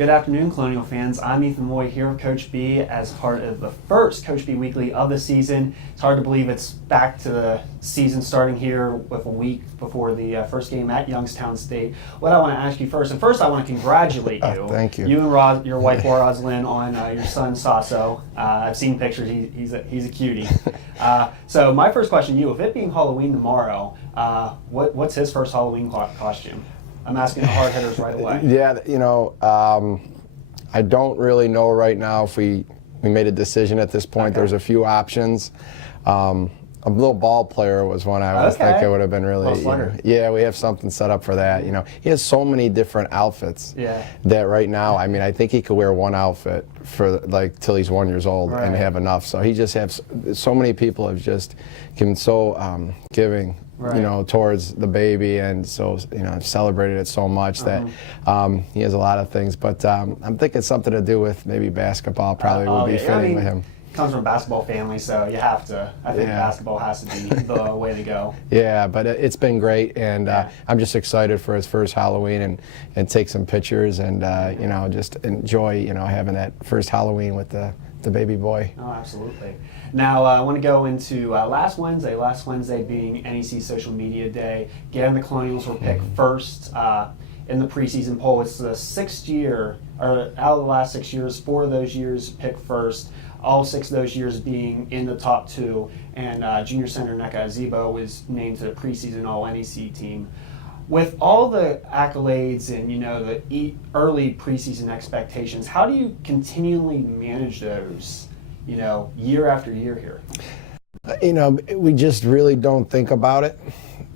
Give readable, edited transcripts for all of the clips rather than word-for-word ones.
Good afternoon, Colonial fans. I'm Ethan Moy here with Coach B as part of the first Coach B Weekly of the season. It's hard to believe it's back to the season starting here with a week before the first game at Youngstown State. What I want to ask you first, and first I want to congratulate you. Thank you. You and your wife, Rosalind, on your son, Sasso. I've seen pictures. He's a cutie. So my first question to you, with it being Halloween tomorrow, what's his first Halloween costume? I'm asking the hard hitters right away. Yeah, I don't really know right now if we made a decision at this point. Okay. There's a few options. A little ball player was one I was thinking would have been really. Yeah, we have something set up for that. He has so many different outfits. Yeah. That right now, I think he could wear one outfit for till he's 1 year old and have enough. So he just has so many people have just been so giving. Right. Towards the baby, and so celebrated it so much that he has a lot of things. But I'm thinking something to do with maybe basketball probably would be fitting with him. Comes from a basketball family, so you have to. I think basketball has to be the way to go. Yeah, but it's been great, and I'm just excited for his first Halloween and take some pictures and just enjoy having that first Halloween with the baby boy. Oh, absolutely. Now, I want to go into last Wednesday being NEC Social Media Day. Again, the Colonials were picked first in the preseason poll. It's the sixth year, or out of the last 6 years, 4 of those years picked first, all 6 of those years being in the top 2. And junior center Nneka Azebo was named to the preseason All-NEC team. With all the accolades and the early preseason expectations, how do you continually manage those? Year after year here? We just really don't think about it.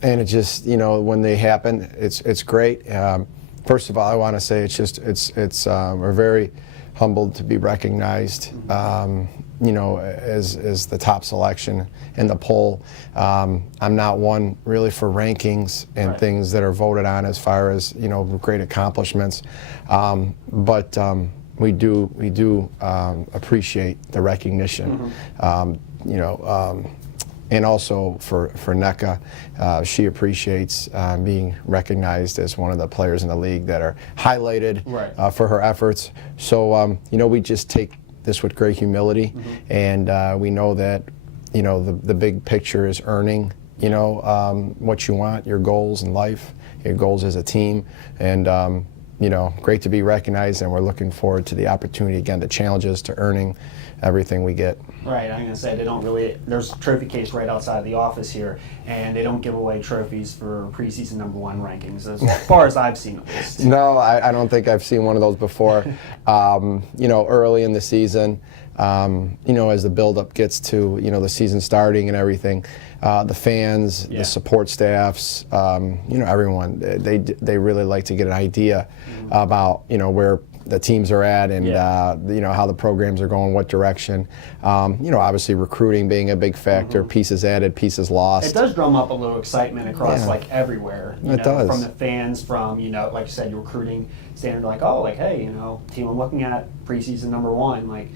And it just, when they happen, it's great. First of all, I want to say we're very humbled to be recognized, as the top selection in the poll. I'm not one really for rankings and things that are voted on as far as, great accomplishments. But we do appreciate the recognition, and also for Nneka, she appreciates being recognized as one of the players in the league that are highlighted for her efforts. So we just take this with great humility, and we know that the big picture is earning what you want, your goals in life, your goals as a team, and great to be recognized, and we're looking forward to the opportunity again to challenge us to earning everything we get. Right, I'm going to say there's a trophy case right outside the office here, and they don't give away trophies for preseason #1 rankings, as far as I've seen at least. No, I don't think I've seen one of those before. Early in the season, as the buildup gets to, the season starting and everything, the fans, the support staffs, everyone, they really like to get an idea about, where the teams are at and, how the programs are going, what direction. Obviously recruiting being a big factor, pieces added, pieces lost. It does drum up a little excitement across everywhere. It does. From the fans, from, like you said, your recruiting standard, hey, team I'm looking at preseason #1,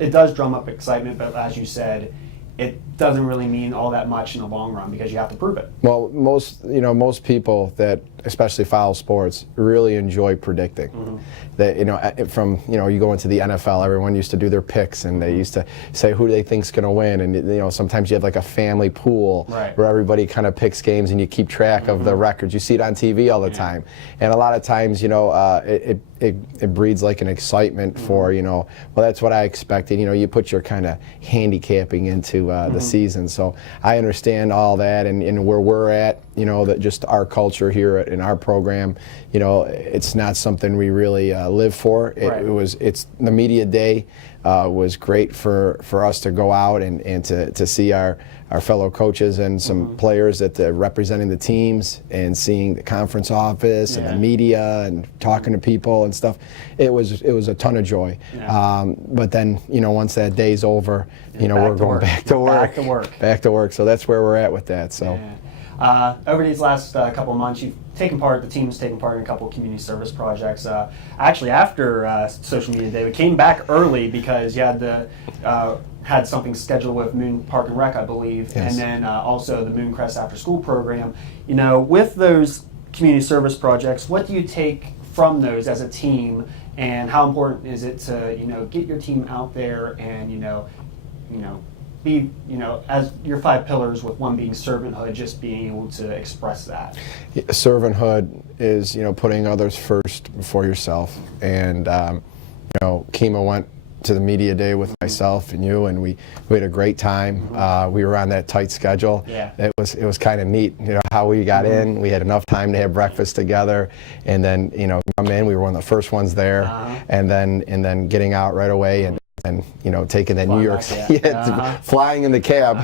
it does drum up excitement, but as you said, it doesn't really mean all that much in the long run because you have to prove it. Well, most people that especially follow sports really enjoy predicting. That you go into the NFL, everyone used to do their picks and they used to say who they think's going to win, and sometimes you have like a family pool where everybody kind of picks games and you keep track of the records. You see it on TV all the time, and a lot of times it breeds like an excitement for well, that's what I expected. You put your kind of handicapping into the season. So I understand all that, and where we're at, that just our culture here in our program, it's not something we really live for. It's the media day was great for us to go out and to see our fellow coaches and some players that representing the teams and seeing the conference office and the media and talking to people and stuff. It was a ton of joy. But then once that day's over, we're going back to work. So that's where we're at with that. So. Over these last couple of months, the team's taken part in a couple of community service projects. Actually, after Social Media Day, we came back early because you had something scheduled with Moon Park and Rec, I believe, and then also the Mooncrest After School program. With those community service projects, what do you take from those as a team And how important is it to, get your team out there and, be, as your 5 pillars, with one being servanthood, just being able to express that. Servanthood is, putting others first before yourself. And, Kima went to the media day with myself and you, and we had a great time. We were on that tight schedule. Yeah. It was kind of neat, how we got in. We had enough time to have breakfast together, and then come in. We were one of the first ones there, and then getting out right away and taking that New York City, flying in the cab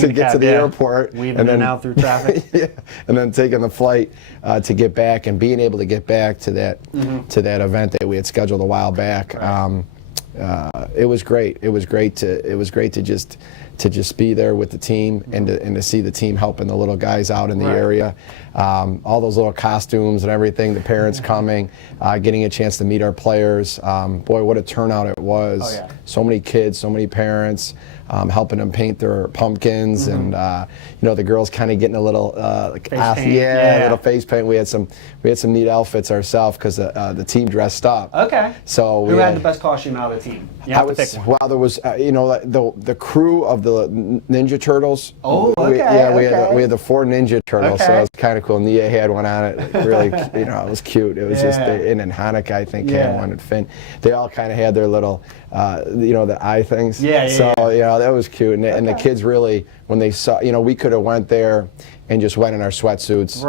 to get to the airport, weaving in and out through traffic, and then taking the flight to get back, and being able to get back to that event that we had scheduled a while back. Right. It was great. It was great to just be there with the team, and to see the team helping the little guys out in the area. All those little costumes and everything, the parents coming, getting a chance to meet our players. Boy, what a turnout it was. Oh, yeah. So many kids, so many parents, helping them paint their pumpkins, and the girls kind of getting a little face paint. a little face paint. We had some neat outfits ourselves because the team dressed up. Okay. So who had the best costume out of the team? You have to pick one. Well, there was the crew of the Ninja Turtles. Oh, okay. We had the 4 Ninja Turtles, so it was kind of cool. Nia had one on it. Really, it was cute. It was just, and then Hanukkah, I think, had one, and Finn. They all kind of had their little, the eye things. So that was cute, and the kids really, when they saw, we could have went there and just went in our sweatsuits,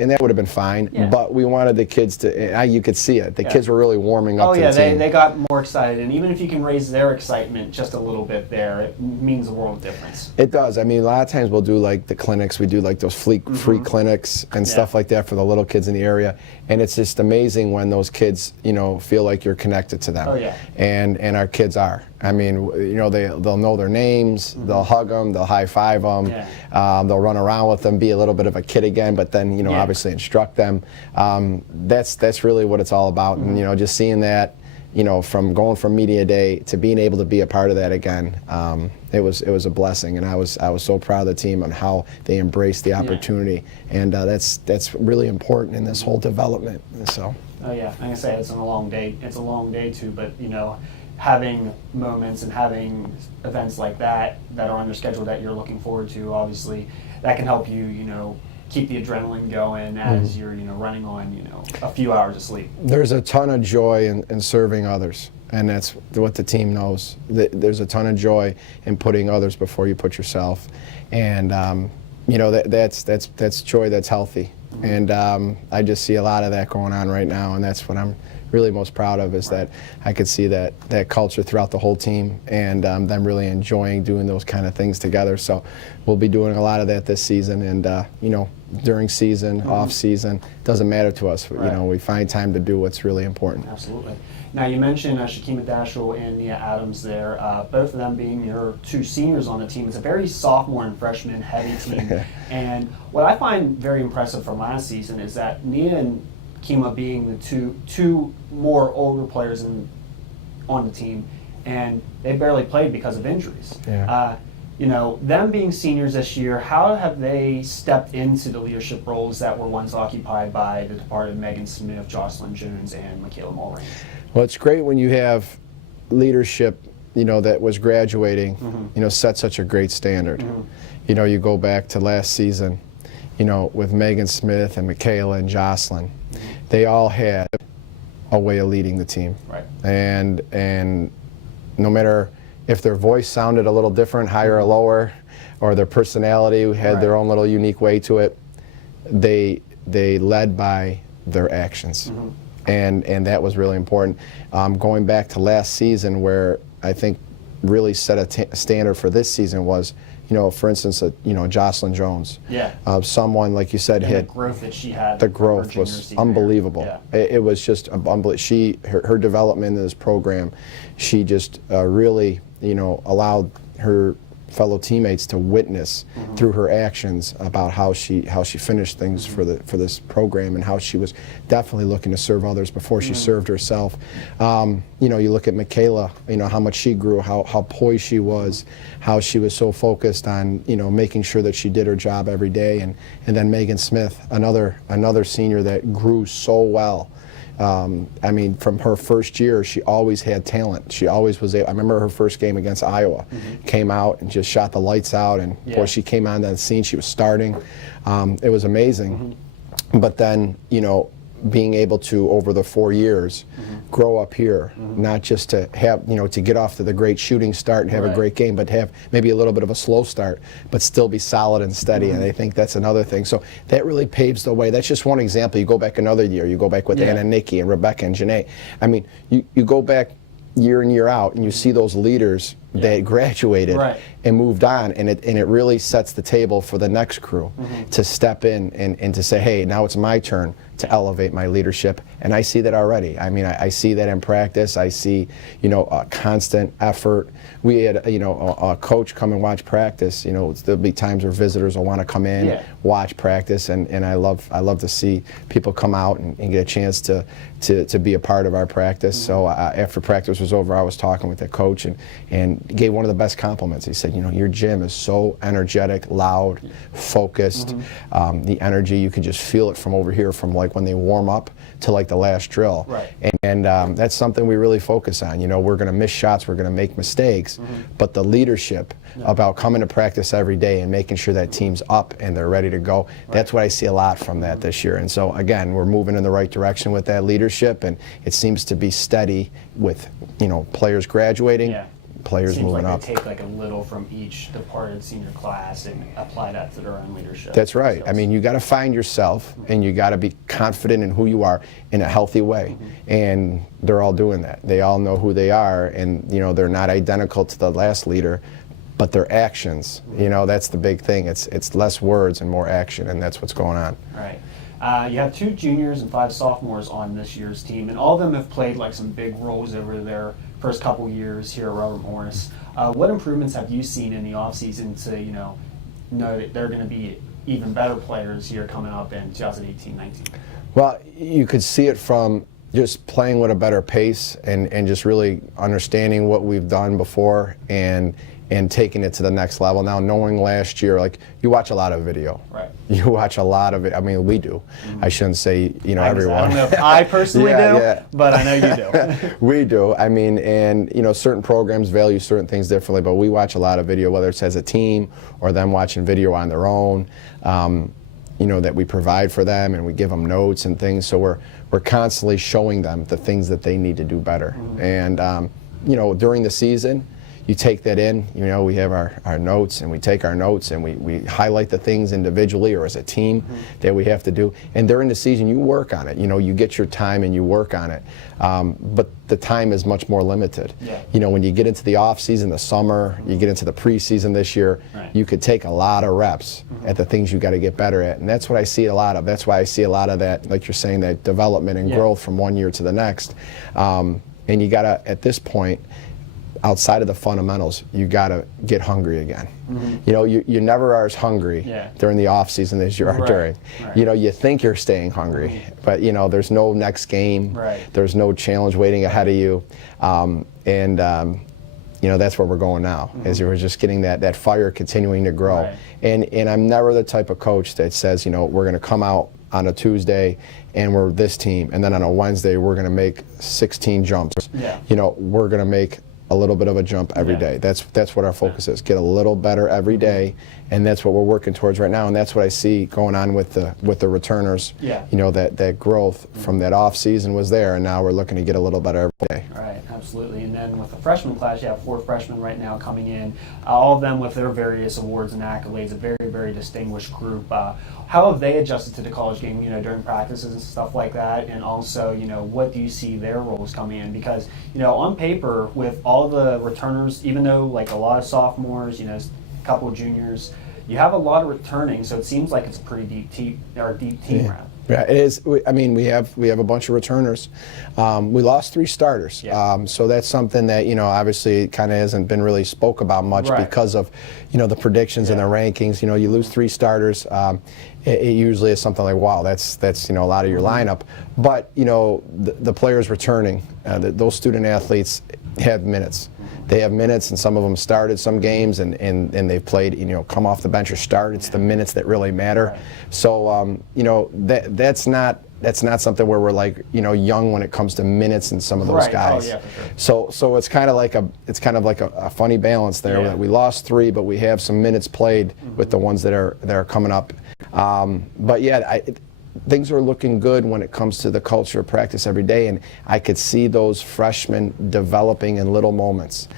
and that would have been fine. Yeah. But we wanted the kids to, you could see it. The kids were really warming up to the team. They got more excited, and even if you can raise their excitement just a little bit there, it means a world of difference. It does. I mean, a lot of times we'll do like the clinics. We do like those free clinics and stuff like that for the little kids in the area, and it's just amazing when those kids, feel like you're connected to them. Oh yeah. And our kids are. I mean, they'll know their names. They'll hug them. They'll high five them. Yeah. They'll run around with them, be a little bit of a kid again, but then obviously instruct them. That's really what it's all about. And just seeing that, from going from media day to being able to be a part of that again, it was a blessing, and I was so proud of the team on how they embraced the opportunity, and that's really important in this whole development. So. Oh yeah, like I say, it's a long day. It's a long day too, but having moments and having events like that are on your schedule that you're looking forward to, obviously, that can help you, keep the adrenaline going as you're, running on, a few hours of sleep. There's a ton of joy in serving others, and that's what the team knows. There's a ton of joy in putting others before you put yourself, and that's joy that's healthy. And I just see a lot of that going on right now, and that's what I'm really most proud of, is that I could see that culture throughout the whole team, and them really enjoying doing those kind of things together. So we'll be doing a lot of that this season, and during season, off season, doesn't matter to us. We find time to do what's really important. Absolutely. Now you mentioned Shakima Dashel and Nia Adams there, both of them being your 2 seniors on the team. It's a very sophomore and freshman heavy team. And what I find very impressive from last season is that Nia and Kima being the two more older players on the team, and they barely played because of injuries. Yeah. Them being seniors this year, how have they stepped into the leadership roles that were once occupied by the departed Megan Smith, Jocelyn Jones, and Michaela Mulrain? Well, it's great when you have leadership, that was graduating, set such a great standard. You go back to last season, with Megan Smith and Michaela and Jocelyn, they all had a way of leading the team. Right. And no matter if their voice sounded a little different, higher or lower, or their personality had their own little unique way to it, they led by their actions. And that was really important. Going back to last season, where I think really set a standard for this season was, for instance, Jocelyn Jones. Yeah. Someone, like you said, the growth that she had. The growth was unbelievable. Yeah. It was just unbelievable. Her development in this program, she just really, allowed her fellow teammates to witness through her actions about how she finished things for this program, and how she was definitely looking to serve others before she served herself. You look at Michaela, how much she grew, how poised she was, how she was so focused on making sure that she did her job every day, and then Megan Smith, another senior that grew so well. I mean, from her first year, she always had talent. She always was able. I remember her first game against Iowa, came out and just shot the lights out, and boy, she came on the scene. She was starting. It was amazing. But then, you know, being able to, over the 4 years, grow up here, not just to have, you know, to get off to the great shooting start and have a great game, but have maybe a little bit of a slow start, but still be solid and steady. And I think that's another thing. So that really paves the way. That's just one example. You go back another year, you go back with Anna, Nikki, and Rebecca and Janae. I mean, you go back year in, year out, and you see those leaders that graduated and moved on, and it really sets the table for the next crew to step in and to say, hey, now it's my turn to elevate my leadership. And I see that already. I mean, I see that in practice. I see, you know, a constant effort. We had, you know, a coach come and watch practice. You know, there'll be times where visitors will want to come in, watch practice, and I love to see people come out and get a chance to be a part of our practice. So after practice was over, I was talking with the coach and gave one of the best compliments. He said, you know, your gym is so energetic, loud, focused. The energy, you can just feel it from over here, from like when they warm up to like the last drill. And that's something we really focus on. You know, we're going to miss shots, we're going to make mistakes, but the leadership about coming to practice every day and making sure that team's up and they're ready to go, that's what I see a lot from that this year. And so again, we're moving in the right direction with that leadership, and it seems to be steady with, you know, players graduating, players moving up. They take like a little from each departed senior class and apply that to their own leadership. That's right. I mean, you got to find yourself, and you got to be confident in who you are in a healthy way. And they're all doing that. They all know who they are, and you know, they're not identical to the last leader, but their actions. You know, that's the big thing. It's less words and more action, and that's what's going on. Right. You have 2 juniors and 5 sophomores on this year's team, and all of them have played like some big roles over their first couple years here at Robert Morris. What improvements have you seen in the offseason to, you know that they're going to be even better players here coming up in 2018-19? Well, you could see it from just playing with a better pace and just really understanding what we've done before and taking it to the next level. Now, knowing last year, like, you watch a lot of video. Right. You watch a lot of it. I mean, we do. I shouldn't say, you know, everyone. I don't know if I personally do, but I know you do. We do. I mean, and, you know, certain programs value certain things differently, but we watch a lot of video, whether it's as a team or them watching video on their own, you know, that we provide for them, and we give them notes and things. So we're constantly showing them the things that they need to do better. And, you know, during the season, you take that in, you know, we have our notes, and we take our notes and we highlight the things individually or as a team that we have to do. And during the season, you work on it. You know, you get your time and you work on it. But the time is much more limited. You know, when you get into the off season, the summer, you get into the preseason this year, you could take a lot of reps at the things you got to get better at. And that's what I see a lot of. That's why I see a lot of that, like you're saying, that development and growth from one year to the next. And you got to, at this point, outside of the fundamentals, you got to get hungry again. You know, you never are as hungry during the off season as you are during. You know, you think you're staying hungry, but you know, there's no next game. There's no challenge waiting ahead of you. You know, that's where we're going now, as we're just getting that fire continuing to grow. And I'm never the type of coach that says, you know, we're going to come out on a Tuesday and we're this team, and then on a Wednesday we're going to make 16 jumps. You know, we're going to make a little bit of a jump every day. That's what our focus is. Get a little better every day, and that's what we're working towards right now. And that's what I see going on with the returners. You know, that growth from that off season was there, and now we're looking to get a little better every day. Right, absolutely. And then with the freshman class, you have 4 freshmen right now coming in, all of them with their various awards and accolades. A very, very distinguished group. How have they adjusted to the college game, you know, during practices and stuff like that? And also, you know, what do you see their roles coming in? Because, you know, on paper, with all the returners, even though like a lot of sophomores, you know, a couple of juniors, you have a lot of returning, so it seems like it's a pretty deep team round. Yeah, it is. I mean, we have a bunch of returners. We lost 3 starters, so that's something that, you know, obviously kind of hasn't been really spoke about much because of, you know, the predictions and the rankings. You know, you lose 3 starters. It usually is something like, wow, that's you know, a lot of your lineup. But you know, the players returning, those student athletes have minutes. They have minutes, and some of them started some games, and they've played, you know, come off the bench or start. It's the minutes that really matter. So, you know, that's not that's not something where we're like, young when it comes to minutes and some of those Right. guys. Oh, yeah, for sure. So it's kind of like a funny balance there, Yeah. that we lost 3, but we have some minutes played with the ones that are coming up. But yeah, things are looking good when it comes to the culture of practice every day, and I could see those freshmen developing in little moments.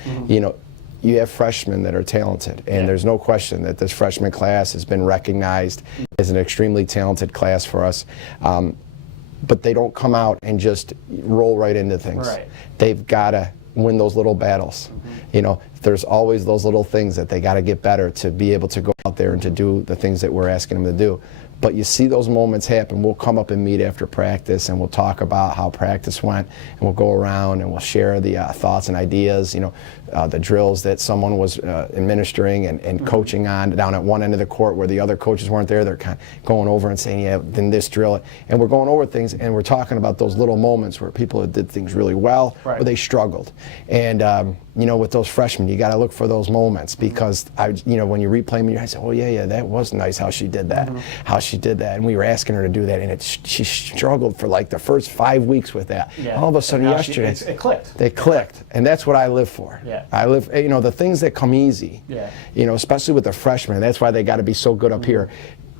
You have freshmen that are talented, and there's no question that this freshman class has been recognized as an extremely talented class for us. But they don't come out and just roll right into things. Right. They've got to win those little battles. There's always those little things that they got to get better to be able to go out there and to do the things that we're asking them to do. But you see those moments happen. We'll come up and meet after practice, and we'll talk about how practice went, and we'll go around and we'll share the thoughts and ideas, the drills that someone was administering and coaching on down at one end of the court where the other coaches weren't there. They're kind of going over and saying, yeah, then this drill. And we're going over things, and we're talking about those little moments where people did things really well, or they struggled. And with those freshmen, you got to look for those moments, because when you replay them, you say, oh yeah, that was nice how she did that, and we were asking her to do that, and she struggled for like the first 5 weeks with that. Yeah. All of a sudden yesterday, it clicked. They clicked, and that's what I live for. Yeah. I live, the things that come easy. Yeah. Especially with the freshmen, that's why they got to be so good up here.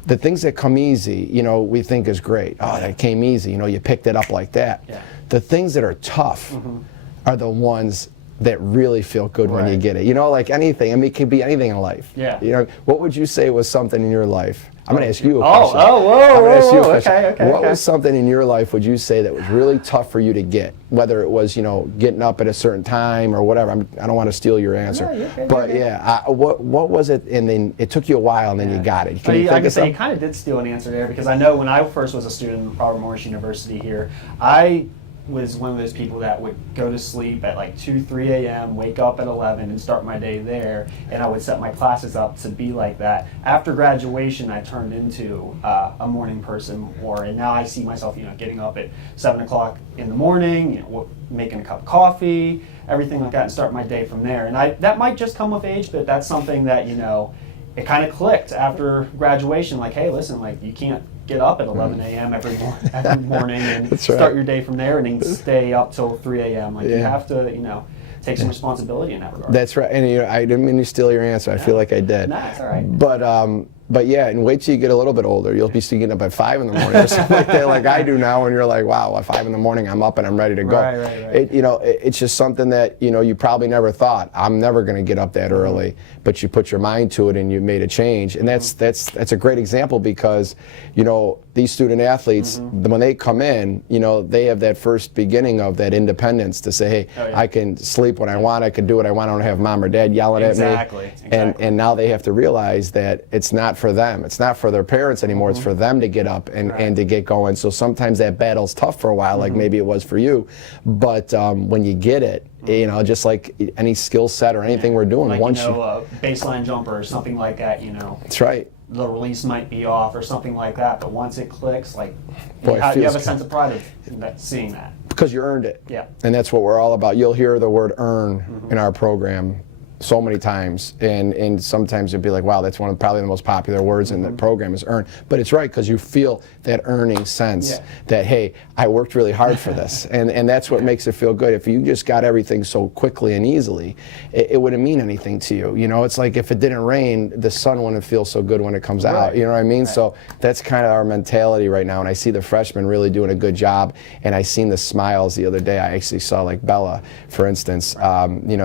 The things that come easy, we think is great. Oh, that came easy. You picked it up like that. Yeah. The things that are tough are the ones that really feel good when you get it. Like anything. I mean, it could be anything in life. Yeah. What would you say was something in your life? I'm going to ask you a question. Whoa. Okay. What was something in your life, would you say, that was really tough for you to get? Whether it was, getting up at a certain time or whatever. I don't want to steal your answer. No, you're good, but what was it? And then it took you a while, and then you got it. I can say you kind of did steal an answer there, because I know when I first was a student at Robert Morris University here, I was one of those people that would go to sleep at like 2, 3 a.m., wake up at 11 and start my day there, and I would set my classes up to be like that. After graduation, I turned into a morning person more, and now I see myself, getting up at 7 o'clock in the morning, making a cup of coffee, everything like that, and start my day from there. And that might just come with age, but that's something that, it kind of clicked after graduation, like, hey, listen, like, you can't get up at 11 a.m. every morning and start your day from there and then stay up till 3 a.m. Like, you have to, take some responsibility in that regard. That's right. And I didn't mean to steal your answer. I feel like I did. Nah, it's all right. But yeah, and wait till you get a little bit older. You'll be getting up at 5 in the morning or something like that, like I do now. And you're like, wow, at 5 in the morning, I'm up and I'm ready to go. Right. It's just something that you probably never thought. I'm never going to get up that early, but you put your mind to it and you made a change. And that's a great example, because these student athletes, when they come in, they have that first beginning of that independence to say, hey, I can sleep when I want, I can do what I want, I don't have mom or dad yelling at me. Exactly. And now they have to realize that it's not for them. It's not for their parents anymore. It's for them to get up and to get going. So sometimes that battle's tough for a while, like maybe it was for you. But when you get it, just like any skill set or anything we're doing, like, once a baseline jumper or something like that, That's right. The release might be off or something like that, but once it clicks, like, Boy, you have a sense of pride of seeing that. Because you earned it. Yeah. And that's what we're all about. You'll hear the word earn in our program so many times, and sometimes you'll be like, wow, that's one of probably the most popular words in the program is earn. But it's right, because you feel that earning sense that, hey, I worked really hard for this. And that's what makes it feel good. If you just got everything so quickly and easily, it wouldn't mean anything to you. It's like if it didn't rain, the sun wouldn't feel so good when it comes out. You know what I mean? So that's kind of our mentality right now. And I see the freshmen really doing a good job. And I seen the smiles the other day. I actually saw, like, Bella, for instance.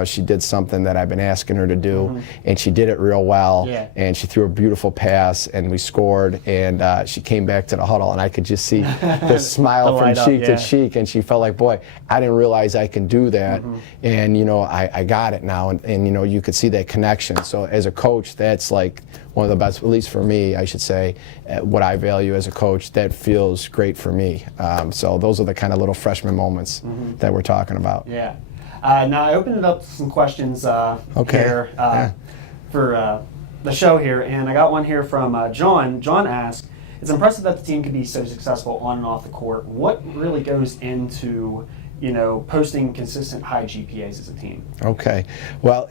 She did something that I've been asking her to do, and she did it real well. And she threw a beautiful pass, and we scored. And she came back to the huddle, and I could just see the smile from cheek to cheek, and she felt like, boy, I didn't realize I can do that. And I got it now, and you could see that connection. So as a coach, that's like one of the best, at least for me, I should say, what I value as a coach. That feels great for me. So those are the kind of little freshman moments that we're talking about. Yeah. Now I opened it up to some questions here for the show here, and I got one here from John. John asked, it's impressive that the team can be so successful on and off the court. What really goes into posting consistent high GPAs as a team? Okay. Well,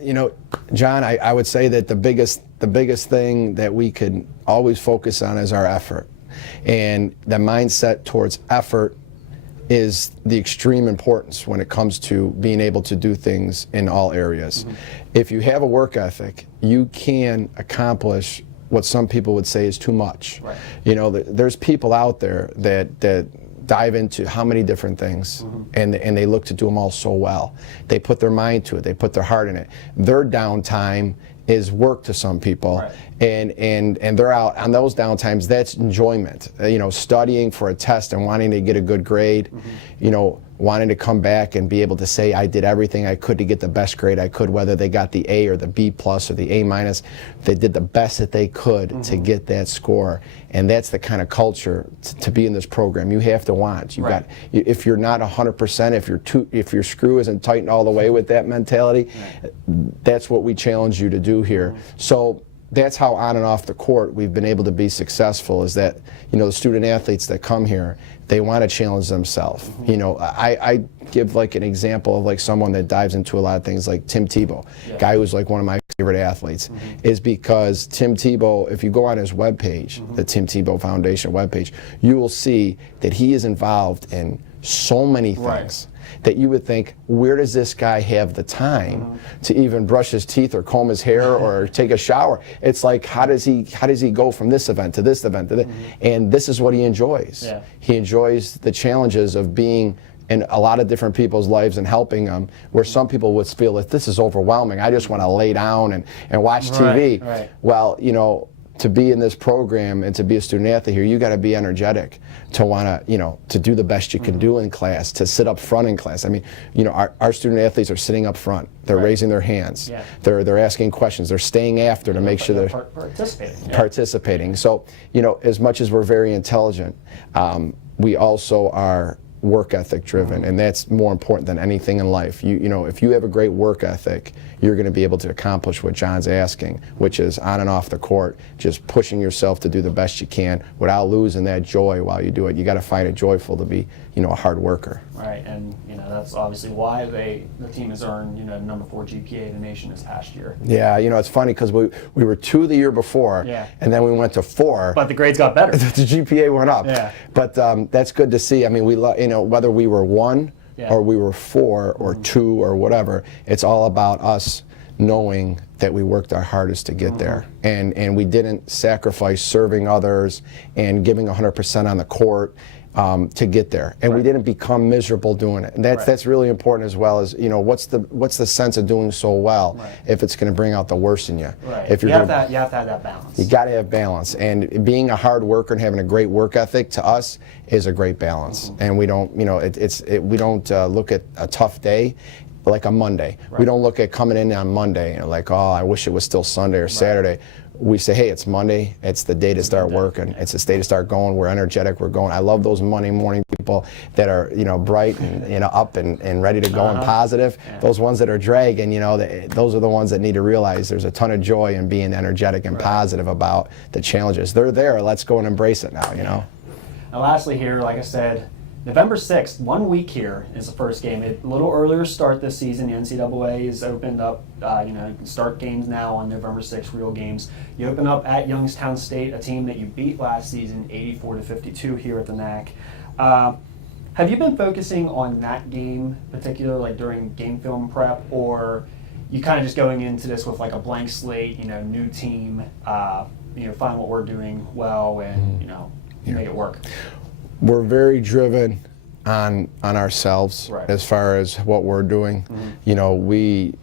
John, I would say that the biggest thing that we could always focus on is our effort. And the mindset towards effort is the extreme importance when it comes to being able to do things in all areas. If you have a work ethic, you can accomplish what some people would say is too much. Right. You know, there's people out there that dive into how many different things, and they look to do them all so well. They put their mind to it, they put their heart in it. Their downtime is work to some people, right. and they're out on those downtimes. That's enjoyment. You know, studying for a test and wanting to get a good grade. You know, wanting to come back and be able to say I did everything I could to get the best grade I could, whether they got the A or the B plus or the A minus. They did the best that they could to get that score, and that's the kind of culture to be in this program. You have to want. You right. got. If you're not 100%, if your screw isn't tightened all the way with that mentality, that's what we challenge you to do here. So that's how on and off the court we've been able to be successful, is that, you know, the student athletes that come here, they want to challenge themselves. You know, I give like an example of like someone that dives into a lot of things, like Tim Tebow, guy who's like one of my favorite athletes, is because Tim Tebow, if you go on his webpage, the Tim Tebow Foundation webpage, you will see that he is involved in so many things. That you would think, where does this guy have the time to even brush his teeth or comb his hair or take a shower? It's like, how does he go from this event to this event to this? And this is what he enjoys. Yeah. He enjoys the challenges of being in a lot of different people's lives and helping them, where some people would feel that this is overwhelming. I just want to lay down and watch TV. Right. Well, you know, to be in this program and to be a student athlete here, you got to be energetic to want to, you know, to do the best you can do in class, to sit up front in class. I mean, you know, our student athletes are sitting up front. They're raising their hands. Yeah. They're asking questions. They're staying after to make sure they're participating. So, you know, as much as we're very intelligent, we also are work ethic driven, and that's more important than anything in life. You know, if you have a great work ethic, you're going to be able to accomplish what John's asking, which is on and off the court, just pushing yourself to do the best you can without losing that joy while you do it. You got to find it joyful to be, you know, a hard worker. Right, and you know that's obviously why the team has earned, you know, number 4 GPA in the nation this past year. Yeah, you know, it's funny because we were 2 the year before, and then we went to 4. But the grades got better. The GPA went up. Yeah. But that's good to see. I mean, you know, whether we were 1 or we were 4 or 2 or whatever, it's all about us knowing that we worked our hardest to get there, and we didn't sacrifice serving others and giving 100% on the court to get there, and we didn't become miserable doing it. And that's really important, as well as, you know, what's the sense of doing so well if it's going to bring out the worst in you. If you have to have that balance. You got to have balance, and being a hard worker and having a great work ethic to us is a great balance. And we don't, you know, we don't look at a tough day like a Monday. We don't look at coming in on Monday and like, oh, I wish it was still Sunday or Saturday. We say, hey, it's Monday. It's the day to start working. It's the day to start going. We're energetic. We're going. I love those Monday morning people that are, you know, bright and, you know, up and ready to go and positive. Those ones that are dragging, you know, those are the ones that need to realize there's a ton of joy in being energetic and positive about the challenges. They're there. Let's go and embrace it now, you know. Now, lastly here, like I said, November 6th, 1 week here is the first game. A little earlier start this season. The NCAA has opened up, you know, you can start games now on November 6th, real games. You open up at Youngstown State, a team that you beat last season, 84-52 here at the NAC. Have you been focusing on that game in particular, like during game film prep, or you kind of just going into this with like a blank slate, you know, new team, you know, find what we're doing well and, you know, make it work? We're very driven on ourselves as far as what we're doing. You know, we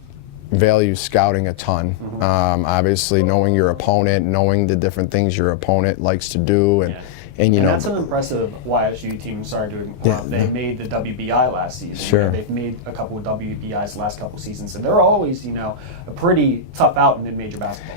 value scouting a ton. Obviously, knowing your opponent, knowing the different things your opponent likes to do, and you know, that's an impressive YSU team. Sorry to they made the WBI last season. Sure. They've made a couple of WBIs the last couple of seasons, and they're always, you know, a pretty tough out in mid-major basketball.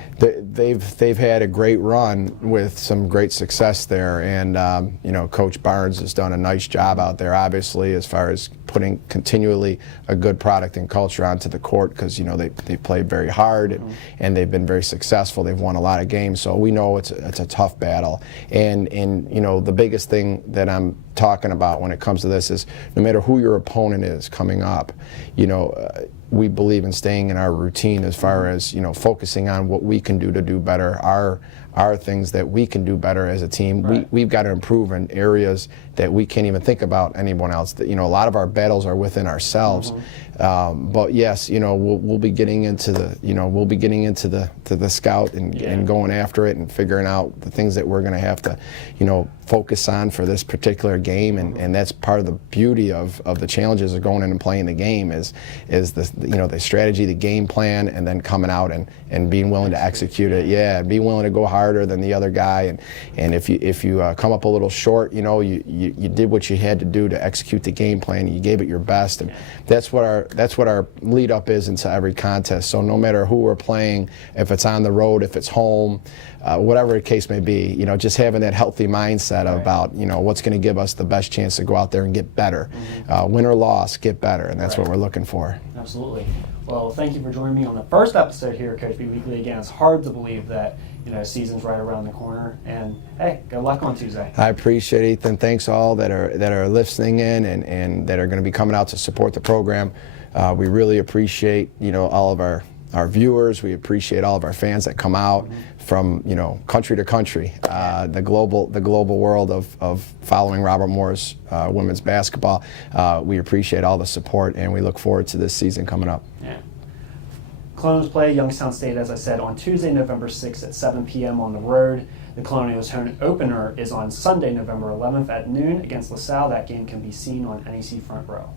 They've had a great run with some great success there, and you know, Coach Barnes has done a nice job out there, obviously, as far as putting continually a good product and culture onto the court, because, you know, they played very hard and they've been very successful. They've won a lot of games, so we know it's a tough battle. And you know, the biggest thing that I'm talking about when it comes to this is no matter who your opponent is coming up, you know, we believe in staying in our routine as far as, focusing on what we can do to do better, our things that we can do better as a team. Right. We've got to improve in areas that we can't even think about anyone else. That, a lot of our battles are within ourselves. But yes, we'll be getting into the scout and going after it and figuring out the things that we're going to have to, focus on for this particular game, and that's part of the beauty of the challenges of going in and playing the game is the strategy, the game plan, and then coming out and being willing to execute it. Yeah, be willing to go harder than the other guy, and if you come up a little short, you did what you had to do to execute the game plan. You gave it your best, and that's what our lead up is into every contest. So no matter who we're playing, if it's on the road, if it's home, whatever the case may be, just having that healthy mindset about what's going to give us the best chance to go out there and get better, win or loss, get better, and that's what we're looking for. Absolutely. Well, thank you for joining me on the first episode here, Coach B Weekly. Again, it's hard to believe that season's right around the corner, and hey, good luck on Tuesday. I appreciate it, Ethan. Thanks all that are listening in and that are going to be coming out to support the program. We really appreciate all of our viewers. We appreciate all of our fans that come out from country to country. The global world of following Robert Morris women's basketball. We appreciate all the support, and we look forward to this season coming up. Yeah. Colonials play Youngstown State, as I said, on Tuesday, November 6th at 7 p.m. on the road. The Colonials' home opener is on Sunday, November 11th at noon against LaSalle. That game can be seen on NEC Front Row.